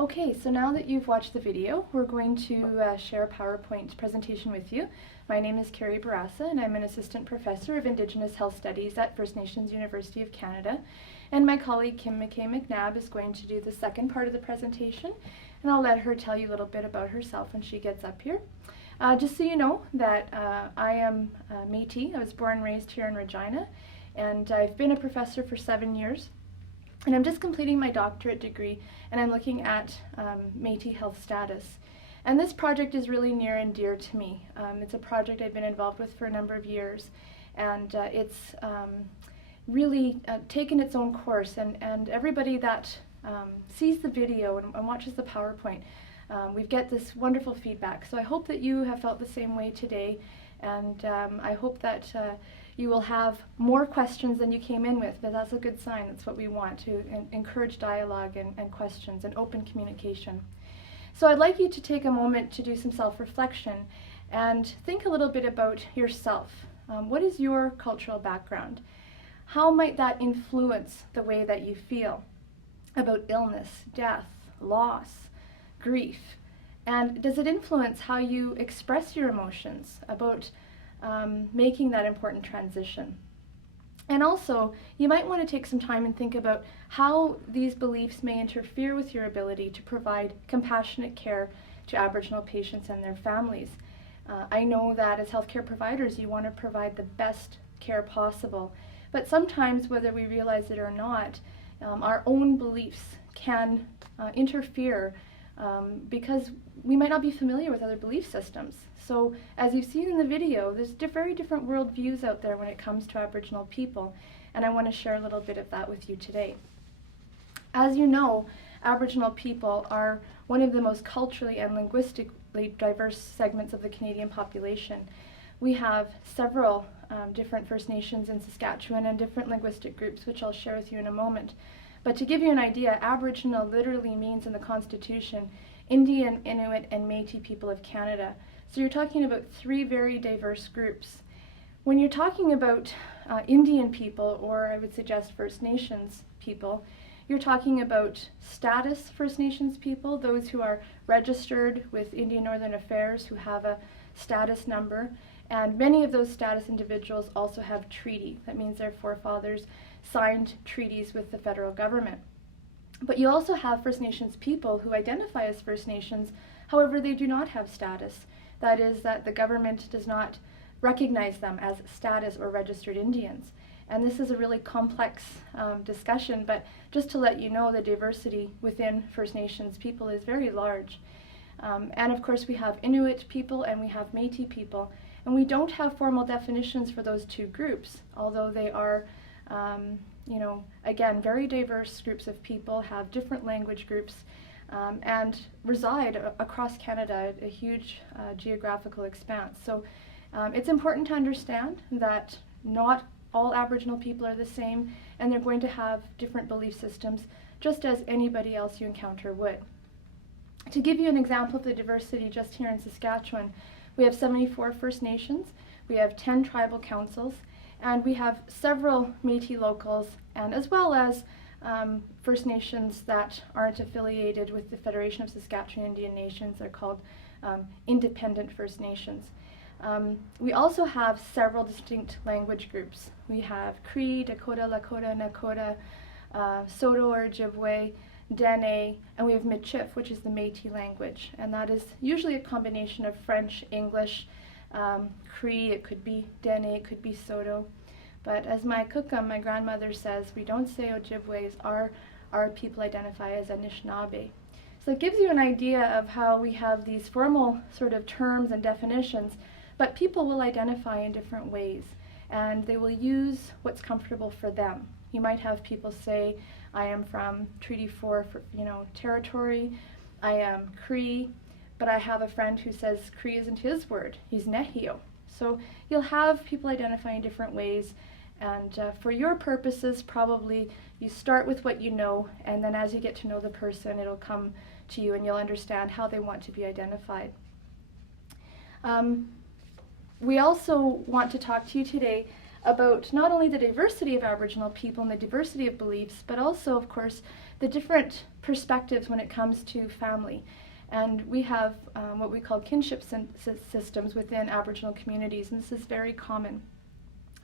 Okay, so now that you've watched the video, we're going to share a PowerPoint presentation with you. My name is Carrie Bourassa, and I'm an Assistant Professor of Indigenous Health Studies at First Nations University of Canada. And my colleague Kim McKay-McNabb is going to do the second part of the presentation, and I'll let her tell you a little bit about herself when she gets up here. Just so you know that I am Métis. I was born and raised here in Regina, and I've been a professor for 7 years. And I'm just completing my doctorate degree, and I'm looking at Métis health status. And this project is really near and dear to me. It's a project I've been involved with for a number of years, and it's really taken its own course. And everybody that sees the video and watches the PowerPoint, we get this wonderful feedback. So I hope that you have felt the same way today, and I hope that you will have more questions than you came in with, but that's a good sign. That's what we want, to encourage dialogue and questions and open communication. So I'd like you to take a moment to do some self-reflection and think a little bit about yourself. What is your cultural background? How might that influence the way that you feel about illness, death, loss, grief? And does it influence how you express your emotions about making that important transition? And also, you might want to take some time and think about how these beliefs may interfere with your ability to provide compassionate care to Aboriginal patients and their families. I know that as healthcare providers, you want to provide the best care possible, but sometimes, whether we realize it or not, our own beliefs can interfere because we might not be familiar with other belief systems. So as you've seen in the video, there's very different worldviews out there when it comes to Aboriginal people, and I want to share a little bit of that with you today. As you know, Aboriginal people are one of the most culturally and linguistically diverse segments of the Canadian population. We have several different First Nations in Saskatchewan and different linguistic groups, which I'll share with you in a moment. But to give you an idea, Aboriginal literally means in the Constitution Indian, Inuit, and Métis people of Canada. So you're talking about three very diverse groups. When you're talking about Indian people, or I would suggest First Nations people, you're talking about status First Nations people, those who are registered with Indian Northern Affairs, who have a status number. And many of those status individuals also have treaty. That means their forefathers signed treaties with the federal government. But you also have First Nations people who identify as First Nations, however they do not have status. That is, that the government does not recognize them as status or registered Indians. And this is a really complex discussion, but just to let you know, the diversity within First Nations people is very large. And of course we have Inuit people and we have Métis people. And we don't have formal definitions for those two groups, although they are again, very diverse groups of people, have different language groups, and reside across Canada, a huge geographical expanse. So it's important to understand that not all Aboriginal people are the same, and they're going to have different belief systems, just as anybody else you encounter would. To give you an example of the diversity just here in Saskatchewan, we have 74 First Nations, we have 10 tribal councils, and we have several Métis locals, and as well as First Nations that aren't affiliated with the Federation of Saskatchewan Indian Nations. They're called Independent First Nations. We also have several distinct language groups. We have Cree, Dakota, Lakota, Nakota, Saulteaux or Ojibwe, Dene, and we have Michif, which is the Métis language, and that is usually a combination of French, English, Cree, it could be Dene, it could be Saulteaux. But as my kukum, my grandmother says, we don't say Ojibways, our people identify as Anishinaabe. So it gives you an idea of how we have these formal sort of terms and definitions, but people will identify in different ways, and they will use what's comfortable for them. You might have people say, I am from Treaty 4 territory, I am Cree, but I have a friend who says Cree isn't his word, he's Nehio. So you'll have people identify in different ways, and for your purposes, probably you start with what you know, and then as you get to know the person, it'll come to you and you'll understand how they want to be identified. We also want to talk to you today about not only the diversity of Aboriginal people and the diversity of beliefs, but also, of course, the different perspectives when it comes to family. And we have what we call kinship systems within Aboriginal communities, and this is very common.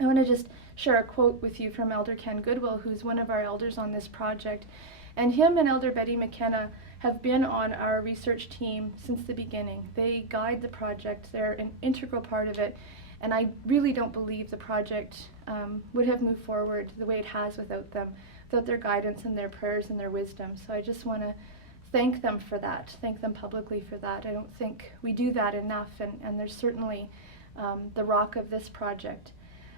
I want to just share a quote with you from Elder Ken Goodwill, who's one of our elders on this project. And him and Elder Betty McKenna have been on our research team since the beginning. They guide the project, they're an integral part of it, and I really don't believe the project would have moved forward the way it has without them, without their guidance and their prayers and their wisdom. So I just want to thank them for that, thank them publicly for that. I don't think we do that enough, and they're certainly the rock of this project.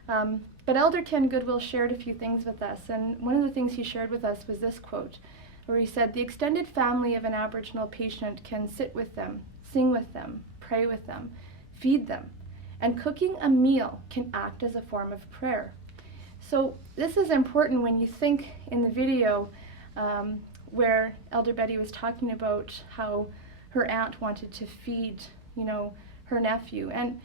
But Elder Ken Goodwill shared a few things with us, and one of the things he shared with us was this quote, where he said, "The extended family of an Aboriginal patient can sit with them, sing with them, pray with them, feed them, and cooking a meal can act as a form of prayer." So this is important when you think in the video where Elder Betty was talking about how her aunt wanted to feed, her nephew, and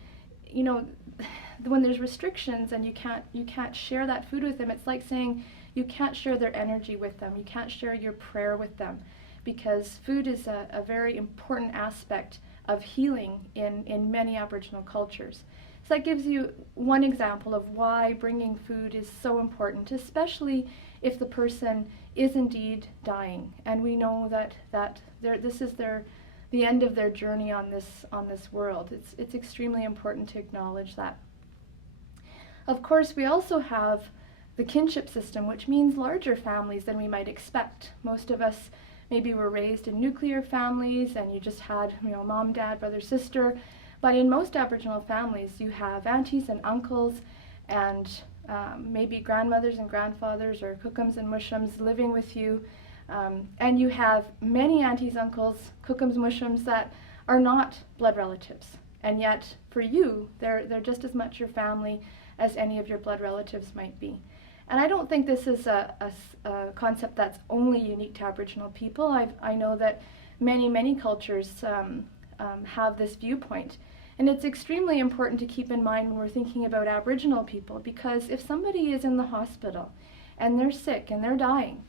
when there's restrictions and you can't share that food with them, it's like saying you can't share their energy with them, you can't share your prayer with them, because food is a very important aspect of healing in many Aboriginal cultures. So that gives you one example of why bringing food is so important, especially if the person is indeed dying, and we know that this is the end of their journey on this world. It's extremely important to acknowledge that. Of course, we also have the kinship system, which means larger families than we might expect. Most of us maybe were raised in nuclear families and you just had mom, dad, brother, sister. But in most Aboriginal families, you have aunties and uncles and maybe grandmothers and grandfathers or cookums and mushums living with you. And you have many aunties, uncles, cookums, mushums that are not blood relatives. And yet, for you, they're just as much your family as any of your blood relatives might be. And I don't think this is a concept that's only unique to Aboriginal people. I know that many cultures have this viewpoint. And it's extremely important to keep in mind when we're thinking about Aboriginal people, because if somebody is in the hospital and they're sick and they're dying,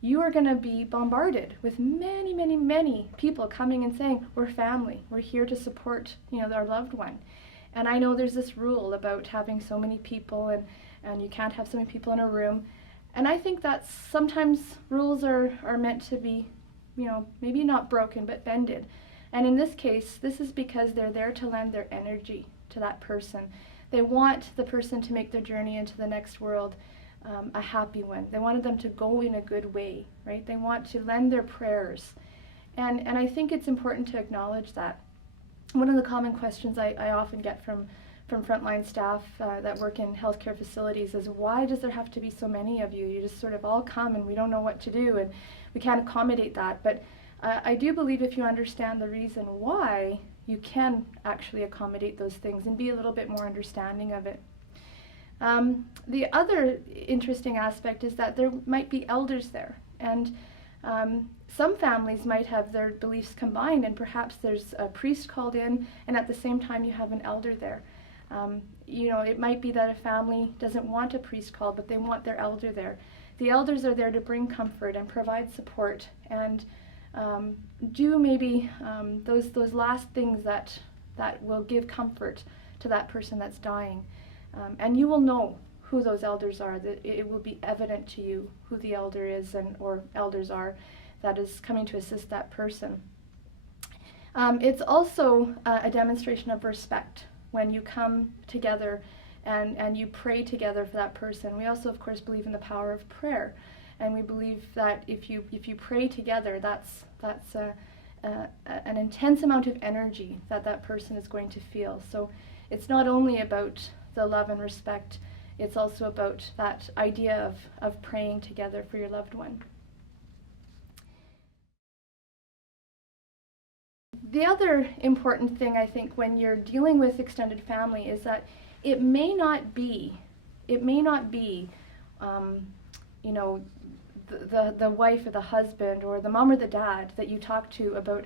you are going to be bombarded with many people coming and saying, we're family, we're here to support our loved one. And I know there's this rule about having so many people and you can't have so many people in a room. And I think that sometimes rules are meant to be, maybe not broken, but bended. And in this case, this is because they're there to lend their energy to that person. They want the person to make their journey into the next world a happy one. They wanted them to go in a good way, right? They want to lend their prayers. And I think it's important to acknowledge that. One of the common questions I often get from frontline staff that work in healthcare facilities is, why does there have to be so many of you? You just sort of all come and we don't know what to do and we can't accommodate that. But I do believe if you understand the reason why, you can actually accommodate those things and be a little bit more understanding of it. The other interesting aspect is that there might be elders there, and some families might have their beliefs combined, and perhaps there's a priest called in and at the same time you have an elder there. It might be that a family doesn't want a priest called, but they want their elder there. The elders are there to bring comfort and provide support and do maybe those last things that will give comfort to that person that's dying. And you will know who those elders are. That it will be evident to you who the elder is or elders are that is coming to assist that person. It's also a demonstration of respect when you come together and you pray together for that person. We also, of course, believe in the power of prayer. And we believe that if you pray together, that's an intense amount of energy that person is going to feel. So it's not only about the love and respect, it's also about that idea of praying together for your loved one. The other important thing, I think, when you're dealing with extended family is that it may not be the wife or the husband or the mom or the dad that you talk to about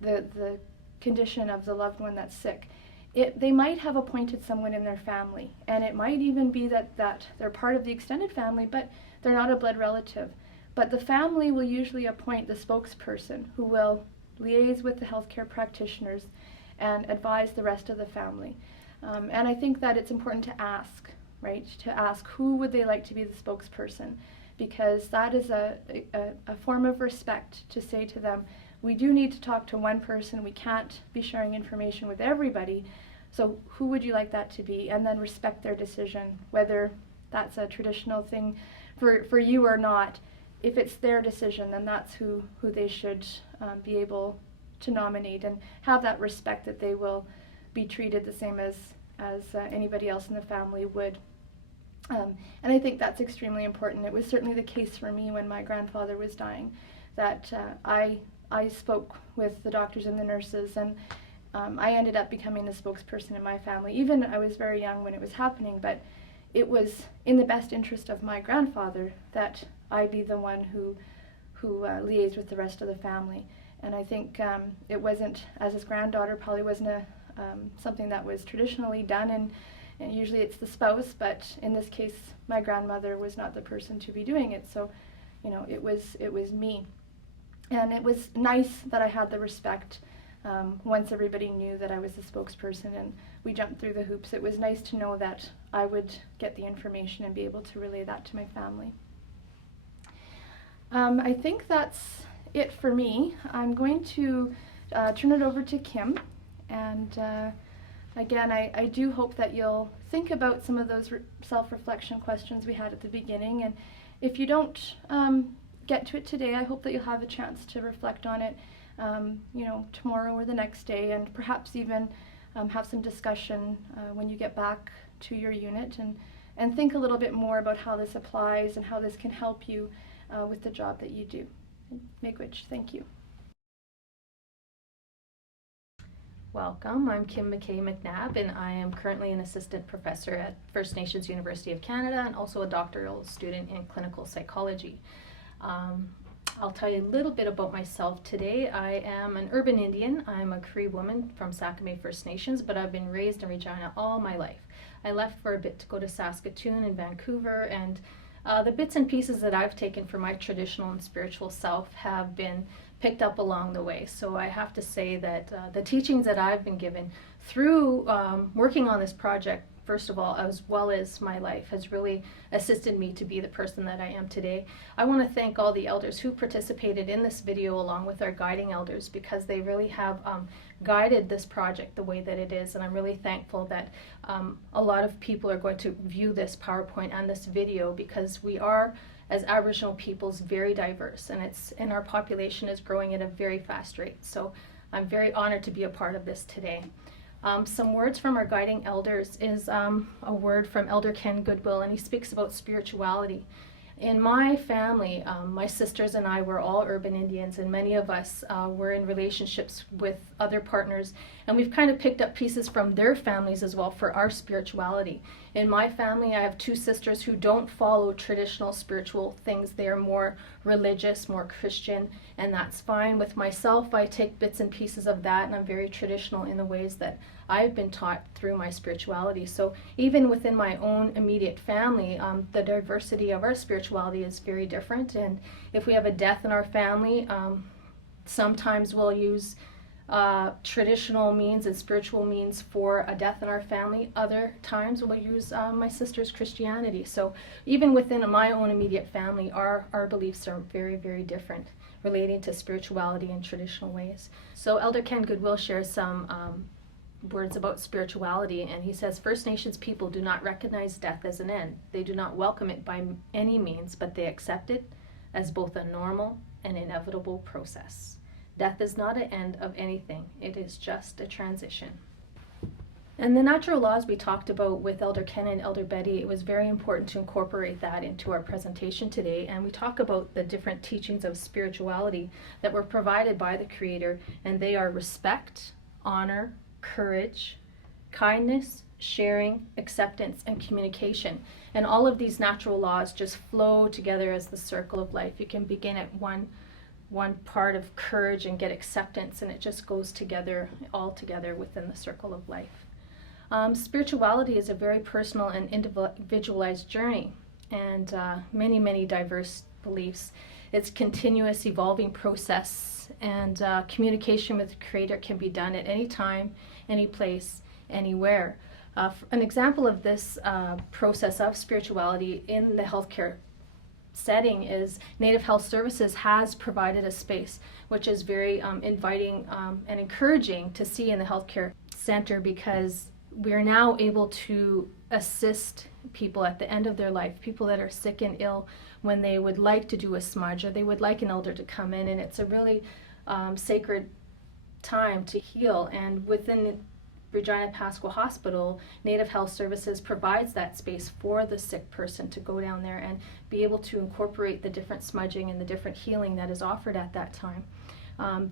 the condition of the loved one that's sick. They might have appointed someone in their family, and it might even be that they're part of the extended family, but they're not a blood relative. but the family will usually appoint the spokesperson who will liaise with the healthcare practitioners and advise the rest of the family. And I think that it's important to ask, right? To ask who would they like to be the spokesperson, because that is a form of respect to say to them, we do need to talk to one person, we can't be sharing information with everybody, so who would you like that to be? And then respect their decision, whether that's a traditional thing for you or not. If it's their decision, then that's who they should be able to nominate, and have that respect that they will be treated the same as anybody else in the family would. And I think that's extremely important. It was certainly the case for me when my grandfather was dying, that I spoke with the doctors and the nurses, and I ended up becoming the spokesperson in my family. Even I was very young when it was happening, but it was in the best interest of my grandfather that I be the one who liaised with the rest of the family. And I think it wasn't, as his granddaughter, probably wasn't something that was traditionally done, and usually it's the spouse, but in this case my grandmother was not the person to be doing it, so it was me. And it was nice that I had the respect once everybody knew that I was the spokesperson and we jumped through the hoops. It was nice to know that I would get the information and be able to relay that to my family. I think that's it for me. I'm going to turn it over to Kim, and again, I do hope that you'll think about some of those self-reflection questions we had at the beginning, and if you don't get to it today, I hope that you'll have a chance to reflect on it tomorrow or the next day, and perhaps even have some discussion when you get back to your unit, and think a little bit more about how this applies and how this can help you with the job that you do. Miigwech, thank you. Welcome, I'm Kim McKay-McNabb, and I am currently an assistant professor at First Nations University of Canada and also a doctoral student in clinical psychology. I'll tell you a little bit about myself today. I am an urban Indian. I'm a Cree woman from Sakamay First Nations, but I've been raised in Regina all my life. I left for a bit to go to Saskatoon and Vancouver, and the bits and pieces that I've taken from my traditional and spiritual self have been picked up along the way. So I have to say that the teachings that I've been given through working on this project, first of all, as well as my life, has really assisted me to be the person that I am today. I want to thank all the elders who participated in this video along with our guiding elders, because they really have guided this project the way that it is, and I'm really thankful that a lot of people are going to view this PowerPoint and this video, because we are, as Aboriginal peoples, very diverse, and our population is growing at a very fast rate. So I'm very honored to be a part of this today. Some words from our guiding elders is a word from Elder Ken Goodwill, and he speaks about spirituality. In my family, my sisters and I were all urban Indians, and many of us were in relationships with other partners, and we've kind of picked up pieces from their families as well for our spirituality. In my family, I have two sisters who don't follow traditional spiritual things. They are more religious, more Christian, and that's fine. With myself, I take bits and pieces of that, and I'm very traditional in the ways that I've been taught through my spirituality. So even within my own immediate family, the diversity of our spirituality is very different. And if we have a death in our family, sometimes we'll use traditional means and spiritual means for a death in our family. Other times we'll use my sister's Christianity. So even within my own immediate family, our beliefs are very, very different relating to spirituality in traditional ways. So Elder Ken Goodwill shares some words about spirituality, and he says, First Nations people do not recognize death as an end. They do not welcome it by any means, but they accept it as both a normal and inevitable process. Death is not an end of anything. It is just a transition. And the natural laws we talked about with Elder Ken and Elder Betty, it was very important to incorporate that into our presentation today. And we talk about the different teachings of spirituality that were provided by the Creator, and they are respect, honor, courage, kindness, sharing, acceptance, and communication. And all of these natural laws just flow together as the circle of life. You can begin at one part of courage and get acceptance, and it just goes together, all together within the circle of life. Spirituality is a very personal and individualized journey, and many diverse beliefs. it's continuous evolving process, and communication with the Creator can be done at any time, any place, anywhere. An example of this process of spirituality in the healthcare setting is Native Health Services has provided a space which is very inviting and encouraging to see in the healthcare center, because we're now able to assist people at the end of their life, people that are sick and ill, when they would like to do a smudge or they would like an elder to come in, and it's a really sacred time to heal. And within Regina Pasqua Hospital, Native Health Services provides that space for the sick person to go down there and be able to incorporate the different smudging and the different healing that is offered at that time.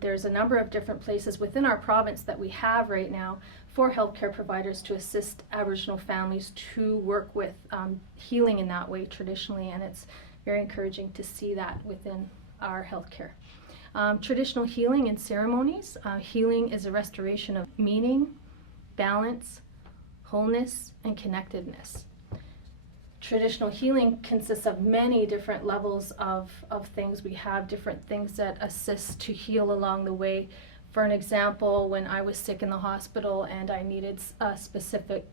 There's a number of different places within our province that we have right now for healthcare providers to assist Aboriginal families to work with healing in that way traditionally, and it's very encouraging to see that within our healthcare. Traditional healing and ceremonies. Healing is a restoration of meaning, balance, wholeness, and connectedness. Traditional healing consists of many different levels of things. We have different things that assist to heal along the way. For an example, when I was sick in the hospital and I needed a specific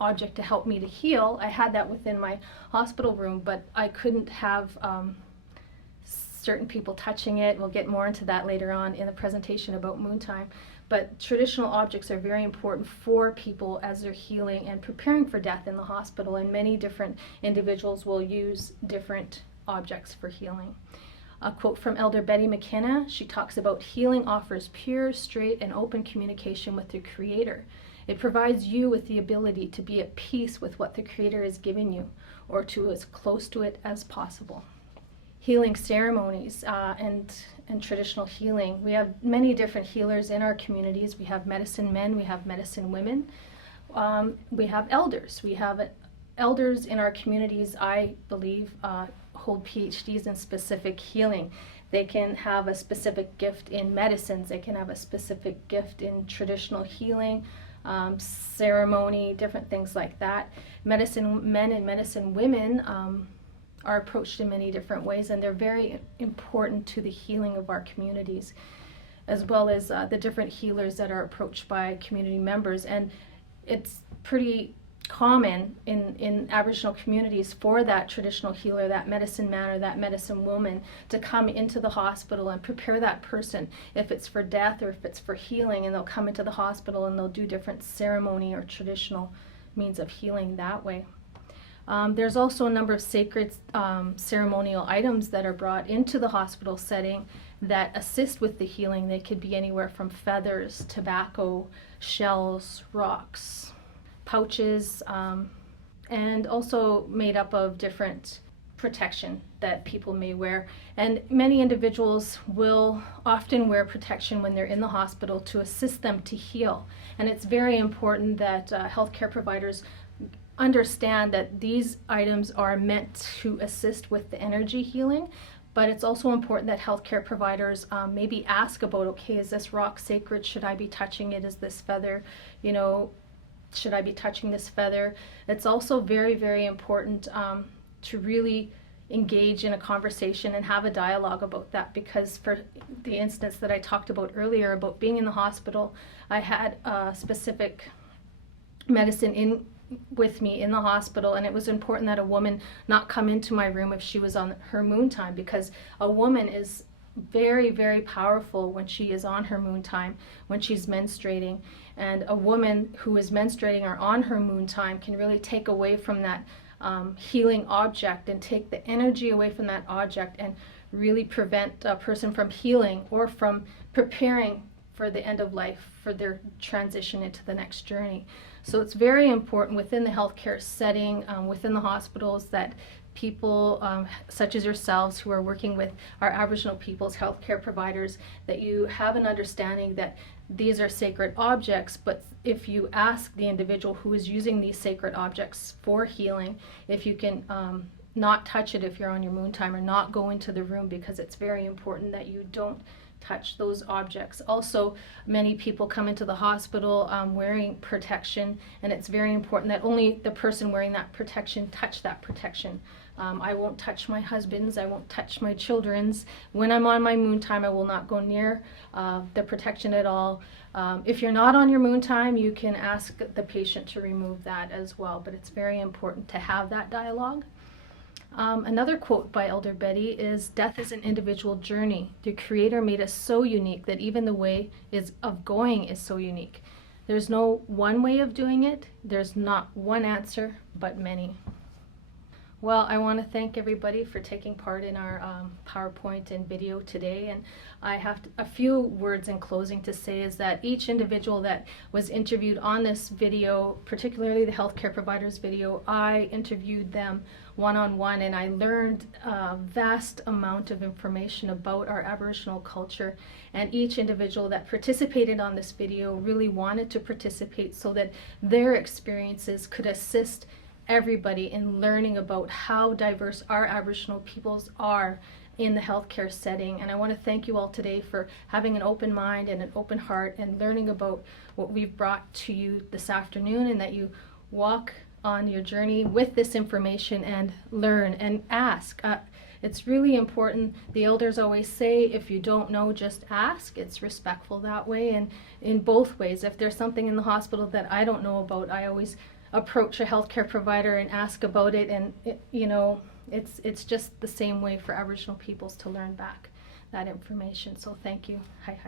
object to help me to heal, I had that within my hospital room, but I couldn't have certain people touching it. We'll get more into that later on in the presentation about Moontime. But traditional objects are very important for people as they're healing and preparing for death in the hospital, and many different individuals will use different objects for healing. A quote from Elder Betty McKenna, she talks about healing offers pure, straight, and open communication with the Creator. It provides you with the ability to be at peace with what the Creator has given you, or to as close to it as possible. Healing ceremonies and traditional healing. We have many different healers in our communities. We have medicine men, we have medicine women, we have elders. We have elders in our communities, I believe, hold PhDs in specific healing. They can have a specific gift in medicines, they can have a specific gift in traditional healing, ceremony, different things like that. Medicine men and medicine women are approached in many different ways, and they're very important to the healing of our communities, as well as the different healers that are approached by community members. And it's pretty common in Aboriginal communities for that traditional healer, that medicine man or that medicine woman, to come into the hospital and prepare that person, if it's for death or if it's for healing, and they'll come into the hospital and they'll do different ceremony or traditional means of healing that way. There's also a number of sacred ceremonial items that are brought into the hospital setting that assist with the healing. They could be anywhere from feathers, tobacco, shells, rocks, pouches, and also made up of different protection that people may wear. And many individuals will often wear protection when they're in the hospital to assist them to heal. And it's very important that healthcare providers understand that these items are meant to assist with the energy healing, but it's also important that healthcare providers maybe ask about, okay, is this rock sacred? Should I be touching it? Is this feather, should I be touching this feather? It's also very, very important to really engage in a conversation and have a dialogue about that, because for the instance that I talked about earlier about being in the hospital, I had a specific medicine in with me in the hospital, and it was important that a woman not come into my room if she was on her moon time, because a woman is very, very powerful when she is on her moon time, when she's menstruating. And a woman who is menstruating or on her moon time can really take away from that healing object and take the energy away from that object and really prevent a person from healing or from preparing for the end of life, for their transition into the next journey. So it's very important within the healthcare setting, within the hospitals, that people such as yourselves who are working with our Aboriginal people's healthcare providers, that you have an understanding that these are sacred objects, but if you ask the individual who is using these sacred objects for healing, if you can not touch it if you're on your moon time, or not go into the room, because it's very important that you don't touch those objects. Also, many people come into the hospital wearing protection, and it's very important that only the person wearing that protection touch that protection. I won't touch my husband's, I won't touch my children's. When I'm on my moon time, I will not go near the protection at all. If you're not on your moon time, you can ask the patient to remove that as well, but it's very important to have that dialogue. Another quote by Elder Betty is, "Death is an individual journey. The Creator made us so unique that even the way of going is so unique. There's no one way of doing it. There's not one answer, but many." Well, I want to thank everybody for taking part in our PowerPoint and video today. And I have a few words in closing to say is that each individual that was interviewed on this video, particularly the healthcare providers video, I interviewed them one-on-one, and I learned a vast amount of information about our Aboriginal culture. And each individual that participated on this video really wanted to participate so that their experiences could assist everybody in learning about how diverse our Aboriginal peoples are in the healthcare setting. And I want to thank you all today for having an open mind and an open heart and learning about what we've brought to you this afternoon, and that you walk on your journey with this information and learn and ask. It's really important. The elders always say, if you don't know, just ask. It's respectful that way, and in both ways. If there's something in the hospital that I don't know about, I always approach a healthcare provider and ask about it, and it's just the same way for Aboriginal peoples to learn back that information. So thank you. Hi.